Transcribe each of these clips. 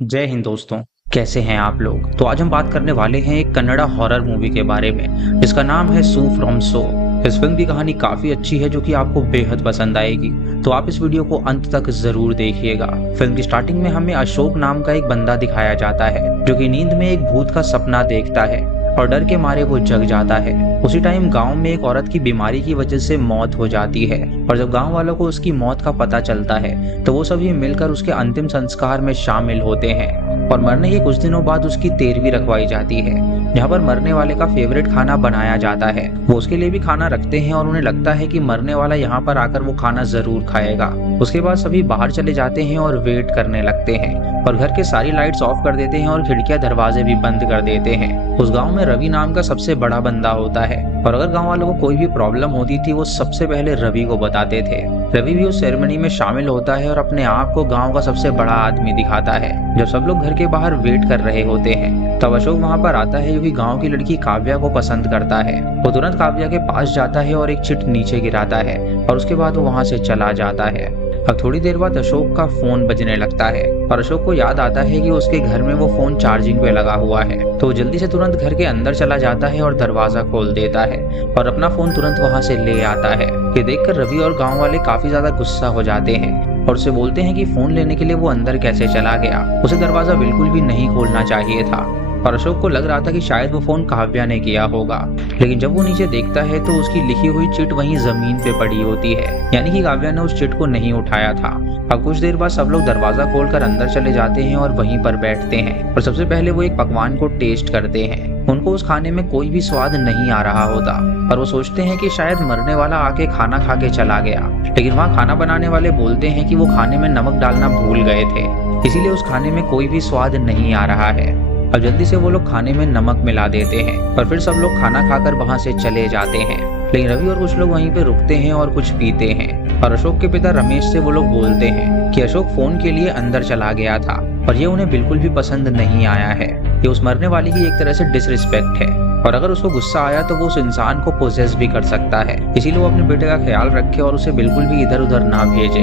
जय हिंद दोस्तों। कैसे हैं आप लोग। तो आज हम बात करने वाले हैं एक कन्नड़ा हॉरर मूवी के बारे में जिसका नाम है सू फ्रॉम सो। इस फिल्म की कहानी काफी अच्छी है जो कि आपको बेहद पसंद आएगी, तो आप इस वीडियो को अंत तक जरूर देखिएगा। फिल्म की स्टार्टिंग में हमें अशोक नाम का एक बंदा दिखाया जाता है जो कि नींद में एक भूत का सपना देखता है और डर के मारे वो जग जाता है। उसी टाइम गांव में एक औरत की बीमारी की वजह से मौत हो जाती है और जब गांव वालों को उसकी मौत का पता चलता है तो वो सभी मिलकर उसके अंतिम संस्कार में शामिल होते हैं और मरने के कुछ दिनों बाद उसकी तेरहवीं रखवाई जाती है जहाँ पर मरने वाले का फेवरेट खाना बनाया जाता है। वो उसके लिए भी खाना रखते हैं और उन्हें लगता है कि मरने वाला यहाँ पर आकर वो खाना जरूर खाएगा। उसके बाद सभी बाहर चले जाते हैं और वेट करने लगते हैं और घर के सारी लाइट्स ऑफ कर देते हैं और खिड़कियां दरवाजे भी बंद कर देते हैं। उस गांव में रवि नाम का सबसे बड़ा बंदा होता है और अगर गांव वालों को कोई भी प्रॉब्लम होती थी वो सबसे पहले रवि को बताते थे। रवि भी उस सेरेमनी में शामिल होता है और अपने आप को गांव का सबसे बड़ा आदमी दिखाता है। जब सब लोग घर के बाहर वेट कर रहे होते हैं तब अशोक वहां पर आता है जो कि गांव की लड़की काव्या को पसंद करता है। वो तुरंत काव्या के पास जाता है और एक चिट नीचे गिराता है और उसके बाद वो वहां से चला जाता है। अब थोड़ी देर बाद अशोक का फोन बजने लगता है और अशोक को याद आता है कि उसके घर में वो फोन चार्जिंग पे लगा हुआ है, तो वो जल्दी से तुरंत घर के अंदर चला जाता है और दरवाजा खोल देता है और अपना फोन तुरंत वहां से ले आता है। ये देखकर रवि और गांव वाले काफी ज्यादा गुस्सा हो जाते हैं और उससे बोलते हैं कि फोन लेने के लिए वो अंदर कैसे चला गया, उसे दरवाजा बिल्कुल भी नहीं खोलना चाहिए था। और अशोक को लग रहा था कि शायद वो फोन काव्या ने किया होगा, लेकिन जब वो नीचे देखता है तो उसकी लिखी हुई चिट वहीं जमीन पे पड़ी होती है, यानी कि काव्या ने उस चिट को नहीं उठाया था। अब कुछ देर बाद सब लोग दरवाजा खोलकर अंदर चले जाते हैं और वहीं पर बैठते हैं और सबसे पहले वो एक पकवान को टेस्ट करते हैं। उनको उस खाने में कोई भी स्वाद नहीं आ रहा होता और वो सोचते हैं कि शायद मरने वाला आके खाना खा के चला गया, लेकिन वहाँ खाना बनाने वाले बोलते हैं कि वो खाने में नमक डालना भूल गए थे, इसीलिए उस खाने में कोई भी स्वाद नहीं आ रहा है। अब जल्दी से वो लोग खाने में नमक मिला देते हैं और फिर सब लोग खाना खाकर वहां से चले जाते हैं, लेकिन रवि और कुछ लोग वहीं पे रुकते हैं और कुछ पीते हैं। और अशोक के पिता रमेश से वो लोग बोलते हैं कि अशोक फोन के लिए अंदर चला गया था और ये उन्हें बिल्कुल भी पसंद नहीं आया है। ये उस मरने वाले की एक तरह से डिसरिस्पेक्ट है और अगर उसको गुस्सा आया तो वो उस इंसान को पोजेस भी कर सकता है, इसीलिए वो अपने बेटे का ख्याल रखे और उसे बिल्कुल भी इधर उधर ना भेजे।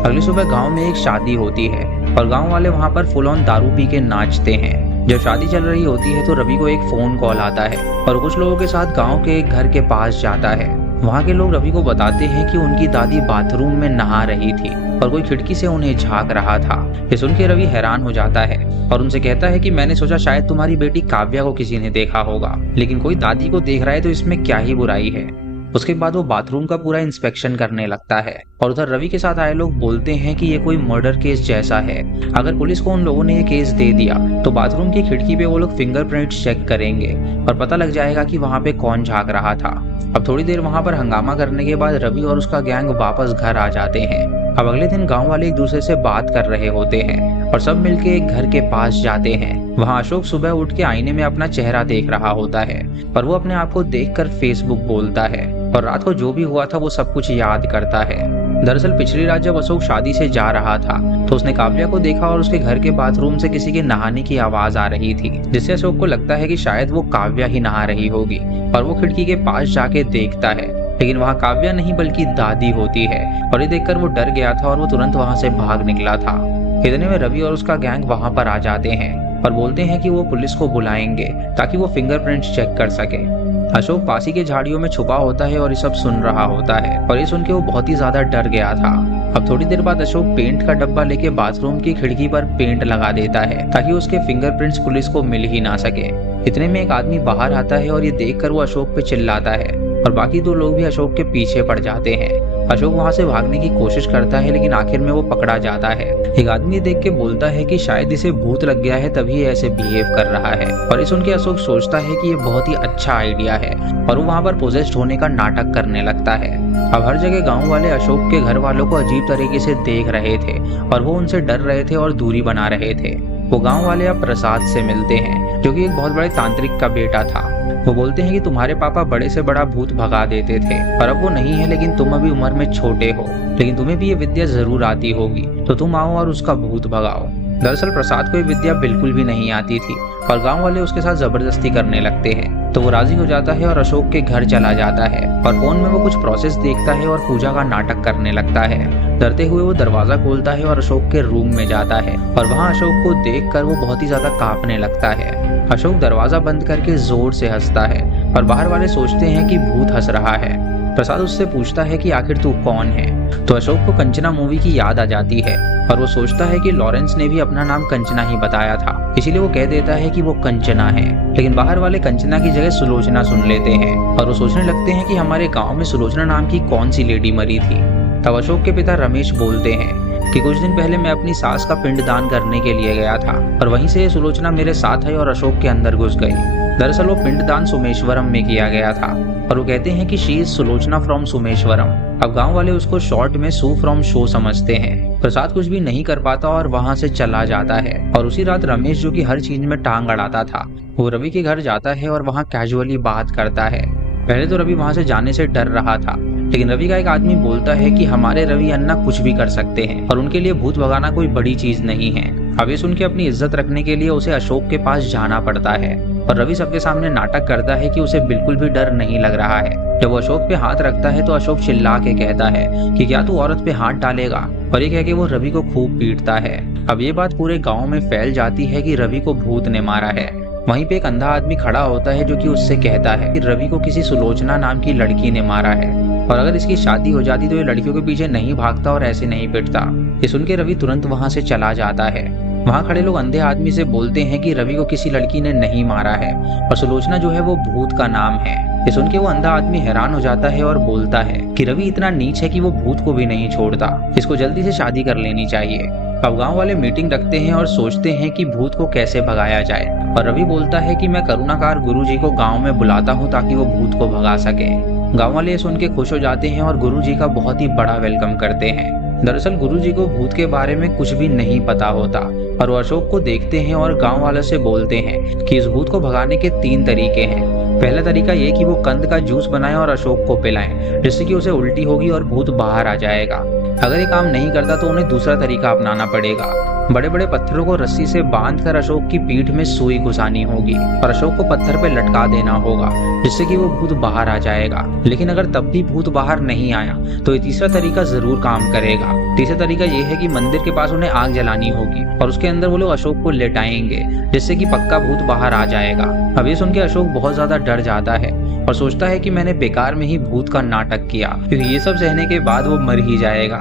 अगली सुबह गाँव में एक शादी होती है और गाँव वाले वहाँ पर फुल ऑन दारू पी के नाचते हैं। जब शादी चल रही होती है तो रवि को एक फोन कॉल आता है और कुछ लोगों के साथ गांव के एक घर के पास जाता है। वहां के लोग रवि को बताते हैं कि उनकी दादी बाथरूम में नहा रही थी और कोई खिड़की से उन्हें झांक रहा था। ये सुन के रवि हैरान हो जाता है और उनसे कहता है कि मैंने सोचा शायद तुम्हारी बेटी काव्या को किसी ने देखा होगा, लेकिन कोई दादी को देख रहा है तो इसमें क्या ही बुराई है। उसके बाद वो बाथरूम का पूरा इंस्पेक्शन करने लगता है और उधर रवि के साथ आए लोग बोलते हैं कि ये कोई मर्डर केस जैसा है, अगर पुलिस को उन लोगों ने ये केस दे दिया तो बाथरूम की खिड़की पे वो लोग फिंगरप्रिंट्स चेक करेंगे और पता लग जाएगा कि वहां पे कौन झांक रहा था। अब थोड़ी देर वहां पर हंगामा करने के बाद रवि और उसका गैंग वापस घर आ जाते हैं। अब अगले दिन गांव वाले एक दूसरे से बात कर रहे होते हैं और सब मिलके एक घर के पास जाते हैं। वहां अशोक सुबह उठ के आईने में अपना चेहरा देख रहा होता है और वो अपने आप को देखकर फेसबुक बोलता है और रात को जो भी हुआ था वो सब कुछ याद करता है। दरअसल पिछली रात जब अशोक शादी से जा रहा था तो उसने काव्या को देखा और उसके घर के बाथरूम से किसी के नहाने की आवाज आ रही थी, जिससे अशोक को लगता है कि शायद वो काव्या ही नहा रही होगी और वो खिड़की के पास जाके देखता है, लेकिन वहाँ काव्या नहीं बल्कि दादी होती है और ये देखकर वो डर गया था और वो तुरंत वहाँ से भाग निकला था। इतने में रवि और उसका गैंग वहाँ पर आ जाते हैं और बोलते हैं कि वो पुलिस को बुलाएंगे ताकि वो फिंगरप्रिंट्स चेक कर सके। अशोक पासी के झाड़ियों में छुपा होता है और ये सब सुन रहा होता है और ये सुन के वो बहुत ही ज्यादा डर गया था। अब थोड़ी देर बाद अशोक पेंट का डब्बा लेके बाथरूम की खिड़की पर पेंट लगा देता है ताकि उसके फिंगरप्रिंट्स पुलिस को मिल ही ना सके। इतने में एक आदमी बाहर आता है और ये देखकर वो अशोक पे चिल्लाता है और बाकी दो लोग भी अशोक के पीछे पड़ जाते हैं। अशोक वहां से भागने की कोशिश करता है लेकिन आखिर में वो पकड़ा जाता है। एक आदमी देख के बोलता है कि शायद इसे भूत लग गया है तभी ऐसे बिहेव कर रहा है और इस सुन के अशोक सोचता है कि ये बहुत ही अच्छा आइडिया है और वो वहां पर पोजेस्ड होने का नाटक करने लगता है। अब हर जगह गांव वाले अशोक के घर वालों को अजीब तरीके से देख रहे थे और वो उनसे डर रहे थे और दूरी बना रहे थे। वो गांव वाले अब प्रसाद से मिलते हैं जो कि एक बहुत बड़े तांत्रिक का बेटा था। वो बोलते हैं कि तुम्हारे पापा बड़े से बड़ा भूत भगा देते थे और अब वो नहीं है, लेकिन तुम अभी उम्र में छोटे हो, लेकिन तुम्हें भी ये विद्या जरूर आती होगी, तो तुम आओ और उसका भूत भगाओ। दरअसल प्रसाद को ये विद्या बिल्कुल भी नहीं आती थी और गांव वाले उसके साथ जबरदस्ती करने लगते हैं, तो वो राजी हो जाता है और अशोक के घर चला जाता है और फोन में वो कुछ प्रोसेस देखता है और पूजा का नाटक करने लगता है। डरते हुए वो दरवाजा खोलता है और अशोक के रूम में जाता है और वहाँ अशोक को देखकर वो बहुत ही ज्यादा कांपने लगता है। अशोक दरवाजा बंद करके जोर से हंसता है और बाहर वाले सोचते हैं कि भूत हंस रहा है। प्रसाद उससे पूछता है कि आखिर तू कौन है, तो अशोक को कंचना मूवी की याद आ जाती है और वो सोचता है कि लॉरेंस ने भी अपना नाम कंचना ही बताया था, इसीलिए वो कह देता है कि वो कंचना है। लेकिन बाहर वाले कंचना की जगह सुलोचना सुन लेते हैं और वो सोचने लगते हैं कि हमारे गांव में सुलोचना नाम की कौन सी लेडी मरी थी। तब अशोक के पिता रमेश बोलते हैं कि कुछ दिन पहले मैं अपनी सास का पिंडदान करने के लिए गया था और वहीं से सुलोचना मेरे साथ आई और अशोक के अंदर घुस गई। दरअसल वो पिंडदान सोमेश्वरम में किया गया था और वो कहते हैं कि शी इज सुलोचना फ्रॉम सोमेश्वरम। अब गांव वाले उसको शॉर्ट में सू फ्रॉम शो समझते हैं। प्रसाद कुछ भी नहीं कर पाता और वहां से चला जाता है और उसी रात रमेश, जो कि हर चीज में टांग अड़ाता था, वो रवि के घर जाता है और वहां कैजुअली बात करता है। पहले तो रवि वहां से जाने से डर रहा था, लेकिन रवि का एक आदमी बोलता है कि हमारे रवि अन्ना कुछ भी कर सकते हैं और उनके लिए भूत भगाना कोई बड़ी चीज नहीं है। अब ये सुन के अपनी इज्जत रखने के लिए उसे अशोक के पास जाना पड़ता है और रवि सबके सामने नाटक करता है कि उसे बिल्कुल भी डर नहीं लग रहा है। जब वो अशोक पे हाथ रखता है तो अशोक चिल्ला के कहता है कि क्या तू औरत पे हाथ डालेगा, और ये कह के वो रवि को खूब पीटता है। अब ये बात पूरे गाँव में फैल जाती है कि रवि को भूत ने मारा है। वहीं पे एक अंधा आदमी खड़ा होता है जो कि उससे कहता है कि रवि को किसी सुलोचना नाम की लड़की ने मारा है और अगर इसकी शादी हो जाती तो ये लड़कियों के पीछे नहीं भागता और ऐसे नहीं पिटता। ये सुन के रवि तुरंत वहां से चला जाता है। वहां खड़े लोग अंधे आदमी से बोलते हैं कि रवि को किसी लड़की ने नहीं मारा है और सुलोचना जो है वो भूत का नाम है। ये सुन के वो अंधा आदमी हैरान हो जाता है और बोलता है कि रवि इतना नीच है कि वो भूत को भी नहीं छोड़ता, इसको जल्दी से शादी कर लेनी चाहिए। अब गांव वाले मीटिंग रखते हैं और सोचते हैं कि भूत को कैसे भगाया जाए और रवि बोलता है कि मैं करुणाकार गुरुजी को गांव में बुलाता हूं ताकि वो भूत को भगा सके। गांव वाले ये सुन के खुश हो जाते हैं और गुरुजी का बहुत ही बड़ा वेलकम करते हैं। दरअसल गुरुजी को भूत के बारे में कुछ भी नहीं पता होता और वो अशोक को देखते हैं और गांव वालों से बोलते हैं कि इस भूत को भगाने के 3 तरीके हैं। पहला तरीका ये कि वो कंद का जूस बनाएं और अशोक को पिलाएं, जिससे कि उसे उल्टी होगी और भूत बाहर आ जाएगा। अगर ये काम नहीं करता तो उन्हें दूसरा तरीका अपनाना पड़ेगा। बड़े बड़े पत्थरों को रस्सी से बांधकर अशोक की पीठ में सुई घुसानी होगी और अशोक को पत्थर पे लटका देना होगा, जिससे कि वो भूत बाहर आ जाएगा। लेकिन अगर तब भी भूत बाहर नहीं आया तो ये तीसरा तरीका जरूर काम करेगा। तीसरा तरीका ये है कि मंदिर के पास उन्हें आग जलानी होगी और उसके अंदर वो लोग अशोक को लेटाएंगे, जिससे कि पक्का भूत बाहर आ जाएगा। अब ये सुन के अशोक बहुत ज्यादा डर जाता है और सोचता है कि मैंने बेकार में ही भूत का नाटक किया, क्योंकि ये सब सहने के बाद वो मर ही जाएगा।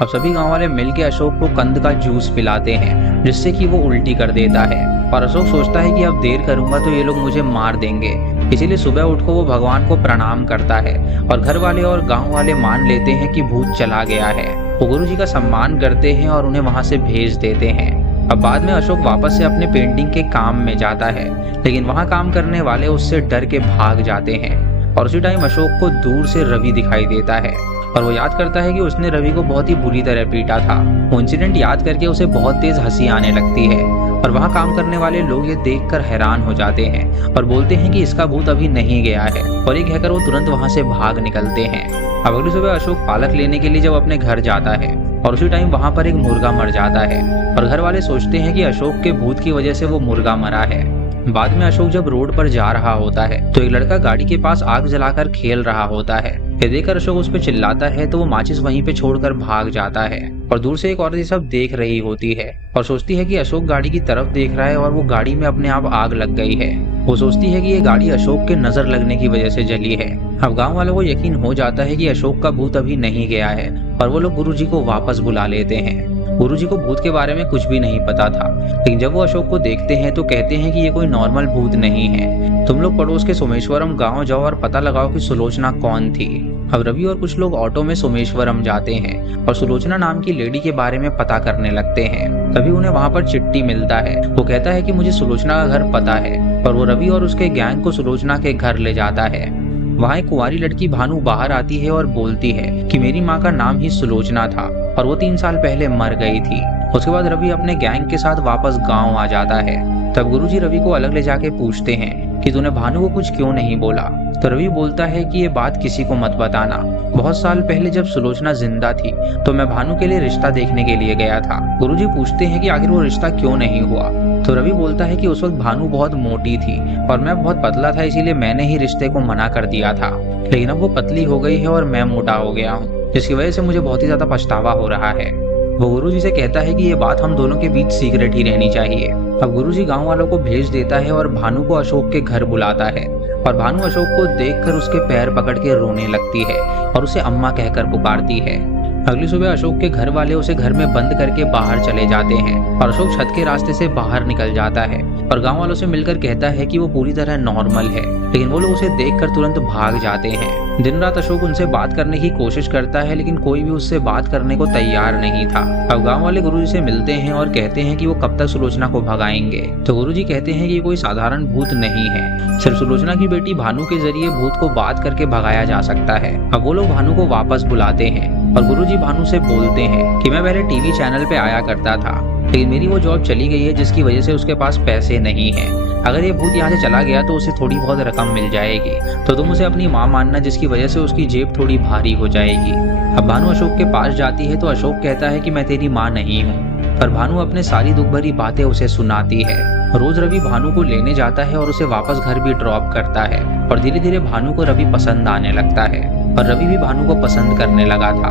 अब सभी गांव वाले मिलके अशोक को कंद का जूस पिलाते हैं, जिससे कि वो उल्टी कर देता है और अशोक सोचता है कि अब देर करूंगा तो ये लोग मुझे मार देंगे। इसीलिए सुबह उठकर वो भगवान को प्रणाम करता है और घर वाले और गांव वाले मान लेते हैं कि भूत चला गया है। वो गुरुजी का सम्मान करते हैं और उन्हें वहां से भेज देते हैं। अब बाद में अशोक वापस से अपने पेंटिंग के काम में जाता है, लेकिन वहां काम करने वाले उससे डर के भाग जाते हैं और उसी टाइम अशोक को दूर से रवि दिखाई देता है और वो याद करता है कि उसने रवि को बहुत ही बुरी तरह पीटा था। वो इंसिडेंट याद करके उसे बहुत तेज हंसी आने लगती है और वहाँ काम करने वाले लोग ये देखकर हैरान हो जाते हैं और बोलते हैं कि इसका भूत अभी नहीं गया है, और ये कहकर वो तुरंत वहाँ से भाग निकलते हैं। अब अगली सुबह अशोक पालक लेने के लिए जब अपने घर जाता है और उसी टाइम वहाँ पर एक मुर्गा मर जाता है और घर वाले सोचते हैं कि अशोक के भूत की वजह से वो मुर्गा मरा है। बाद में अशोक जब रोड पर जा रहा होता है तो एक लड़का गाड़ी के पास आग जलाकर खेल रहा होता है। ये देखकर अशोक उस पर चिल्लाता है तो वो माचिस वहीं पे छोड़कर भाग जाता है और दूर से एक औरत ये सब देख रही होती है और सोचती है कि अशोक गाड़ी की तरफ देख रहा है और वो गाड़ी में अपने आप आग लग गई है। वो सोचती है कि ये गाड़ी अशोक के नजर लगने की वजह से जली है। अब गांव वालों को यकीन हो जाता है कि अशोक का भूत अभी नहीं गया है और वो लोग गुरुजी को वापस बुला लेते हैं। गुरुजी को भूत के बारे में कुछ भी नहीं पता था, लेकिन जब वो अशोक को देखते हैं तो कहते हैं कि ये कोई नॉर्मल भूत नहीं है। तुम लोग पड़ोस के सोमेश्वरम गांव जाओ और पता लगाओ कि सुलोचना कौन थी। अब रवि और कुछ लोग ऑटो में सोमेश्वरम जाते हैं और सुलोचना नाम की लेडी के बारे में पता करने लगते हैं। तभी उन्हें वहाँ पर चिट्ठी मिलता है। वो कहता है कि मुझे सुलोचना का घर पता है और वो रवि और उसके गैंग को सुलोचना के घर ले जाता है। वहाँ एक कुंवारी लड़की भानु बाहर आती है और बोलती है कि मेरी माँ का नाम ही सुलोचना था और वो 3 साल पहले मर गई थी। उसके बाद रवि अपने गैंग के साथ वापस गाँव आ जाता है। तब गुरुजी रवि को अलग ले जाके पूछते हैं कि तूने भानु को कुछ क्यों नहीं बोला। तो रवि बोलता है कि ये बात किसी को मत बताना। बहुत साल पहले जब सुलोचना जिंदा थी तो मैं भानु के लिए रिश्ता देखने के लिए गया था। गुरुजी पूछते हैं कि आखिर वो रिश्ता क्यों नहीं हुआ। तो रवि बोलता है कि उस वक्त भानु बहुत मोटी थी और मैं बहुत पतला था, इसीलिए मैंने ही रिश्ते को मना कर दिया था। लेकिन अब वो पतली हो गई है और मैं मोटा हो गया हूँ, जिसकी वजह से मुझे बहुत ही ज्यादा पछतावा हो रहा है। वो गुरुजी से कहता है कि ये बात हम दोनों के बीच सीक्रेट ही रहनी चाहिए। अब गुरुजी गांव वालों को भेज देता है और भानु को अशोक के घर बुलाता है। और भानु अशोक को देखकर उसके पैर पकड़ के रोने लगती है और उसे अम्मा कहकर पुकारती है। अगली सुबह अशोक के घर वाले उसे घर में बंद करके बाहर चले जाते हैं और अशोक छत के रास्ते से बाहर निकल जाता है और गांव वालों से मिलकर कहता है कि वो पूरी तरह नॉर्मल है, लेकिन वो लोग उसे देखकर तुरंत भाग जाते हैं। दिन रात अशोक उनसे बात करने की कोशिश करता है, लेकिन कोई भी उससे बात करने को तैयार नहीं था। अब गांव वाले गुरुजी से मिलते हैं और कहते हैं कि वो कब तक सुलोचना को भगाएंगे। तो गुरुजी कहते हैं कि कोई साधारण भूत नहीं है, सिर्फ सुलोचना की बेटी भानु के जरिए भूत को बात करके भगाया जा सकता है। अब वो लोग भानु को वापस बुलाते हैं और गुरुजी भानु से बोलते हैं कि मैं पहले टीवी चैनल पे आया करता था, लेकिन मेरी वो जॉब चली गई है, जिसकी वजह से उसके पास पैसे नहीं है। अगर ये भूत यहाँ से चला गया तो उसे थोड़ी बहुत रकम मिल जाएगी, तो तुम उसे अपनी माँ मानना, जिसकी वजह से उसकी जेब थोड़ी भारी हो जाएगी। अब भानु अशोक के पास जाती है तो अशोक कहता है कि मैं तेरी माँ नहीं हूँ, पर भानु अपने सारी दुख भरी बातें उसे सुनाती है। रोज रवि भानु को लेने जाता है और उसे वापस घर भी ड्रॉप करता है और धीरे धीरे भानु को रवि पसंद आने लगता है और रवि भी भानु को पसंद करने लगा था।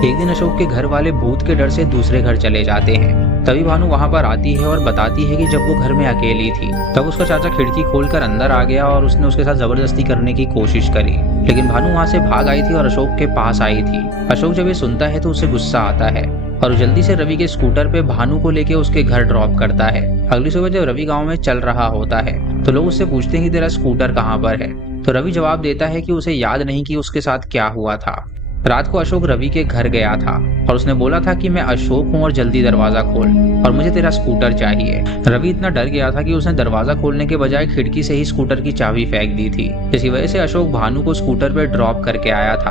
एक दिन अशोक के घर वाले भूत के डर से दूसरे घर चले जाते हैं। तभी भानु वहां पर आती है और बताती है कि जब वो घर में अकेली थी तब उसका चाचा खिड़की खोलकर अंदर आ गया और उसने उसके साथ जबरदस्ती करने की कोशिश करी, लेकिन भानु वहां से भाग आई थी और अशोक के पास आई थी। अशोक जब ये सुनता है तो उसे गुस्सा आता है और जल्दी से रवि के स्कूटर पे भानु को लेके उसके घर ड्रॉप करता है। अगली सुबह जब रवि गाँव में चल रहा होता है तो लोग उससे पूछते हैं कि तेरा स्कूटर कहाँ पर है। तो रवि जवाब देता है कि उसे याद नहीं कि उसके साथ क्या हुआ था। रात को अशोक रवि के घर गया था और उसने बोला था कि मैं अशोक हूँ और जल्दी दरवाजा खोल और मुझे तेरा स्कूटर चाहिए। रवि इतना डर गया था कि उसने दरवाजा खोलने के बजाय खिड़की से ही स्कूटर की चाबी फेंक दी थी, जिसकी वजह से अशोक भानु को स्कूटर पर ड्रॉप करके आया था।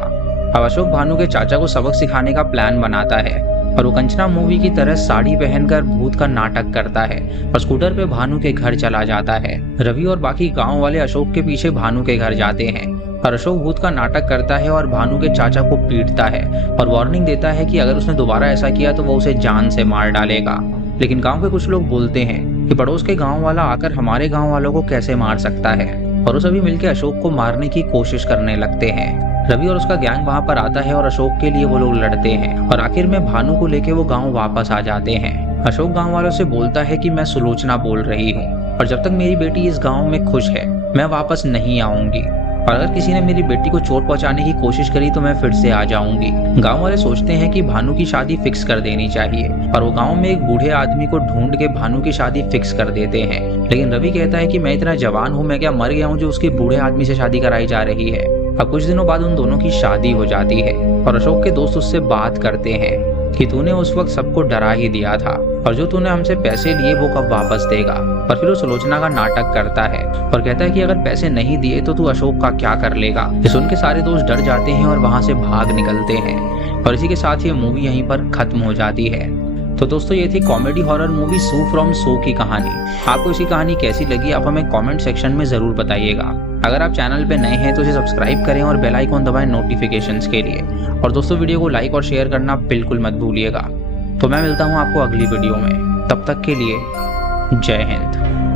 अब अशोक भानु के चाचा को सबक सिखाने का प्लान बनाता है और वो कंचना मूवी की तरह साड़ी पहनकर भूत का नाटक करता है और स्कूटर पे भानु के घर चला जाता है। रवि और बाकी गांव वाले अशोक के पीछे भानु के घर जाते हैं और अशोक भूत का नाटक करता है और भानु के चाचा को पीटता है और वार्निंग देता है कि अगर उसने दोबारा ऐसा किया तो वो उसे जान से मार डालेगा। लेकिन गांव के कुछ लोग बोलते हैं कि पड़ोस के गांव वाला आकर हमारे गांव वालों को कैसे मार सकता है, और वो सभी मिलकर अशोक को मारने की कोशिश करने लगते हैं। रवि और उसका गैंग वहां पर आता है और अशोक के लिए वो लोग लड़ते हैं और आखिर में भानु को लेके वो गांव वापस आ जाते हैं। अशोक गांव वालों से बोलता है कि मैं सुलोचना बोल रही हूँ और जब तक मेरी बेटी इस गांव में खुश है मैं वापस नहीं आऊंगी, और अगर किसी ने मेरी बेटी को चोट पहुंचाने की कोशिश करी तो मैं फिर से आ जाऊंगी। गांव वाले सोचते हैं कि भानु की शादी फिक्स कर देनी चाहिए और वो गांव में एक बूढ़े आदमी को ढूंढ के भानु की शादी फिक्स कर देते हैं। लेकिन रवि कहता है कि मैं इतना जवान हूँ, मैं क्या मर गया हूँ जो उसके बूढ़े आदमी से शादी कराई जा रही है। अब कुछ दिनों बाद उन दोनों की शादी हो जाती है और अशोक के दोस्त उससे बात करते हैं कि तूने उस वक्त सबको डरा ही दिया था और जो तूने हमसे पैसे लिए वो कब वापस देगा। पर फिर वो सुलोचना का नाटक करता है और कहता है कि अगर पैसे नहीं दिए तो तू अशोक का क्या कर लेगा। ये सुन के सारे दोस्त डर जाते हैं और वहां से भाग निकलते हैं और इसी के साथ ये मूवी यहीं पर खत्म हो जाती है। तो दोस्तों ये थी comedy horror movie Su from So की कहानी। आपको इसी कहानी कैसी लगी आप हमें कमेंट सेक्शन में जरूर बताइएगा। अगर आप चैनल पे नए हैं तो इसे सब्सक्राइब करें और बेल आइकॉन दबाएं नोटिफिकेशंस के लिए। और दोस्तों वीडियो को लाइक और शेयर करना बिल्कुल मत भूलिएगा। तो मैं मिलता हूँ आपको अगली वीडियो में, तब तक के लिए जय हिंद।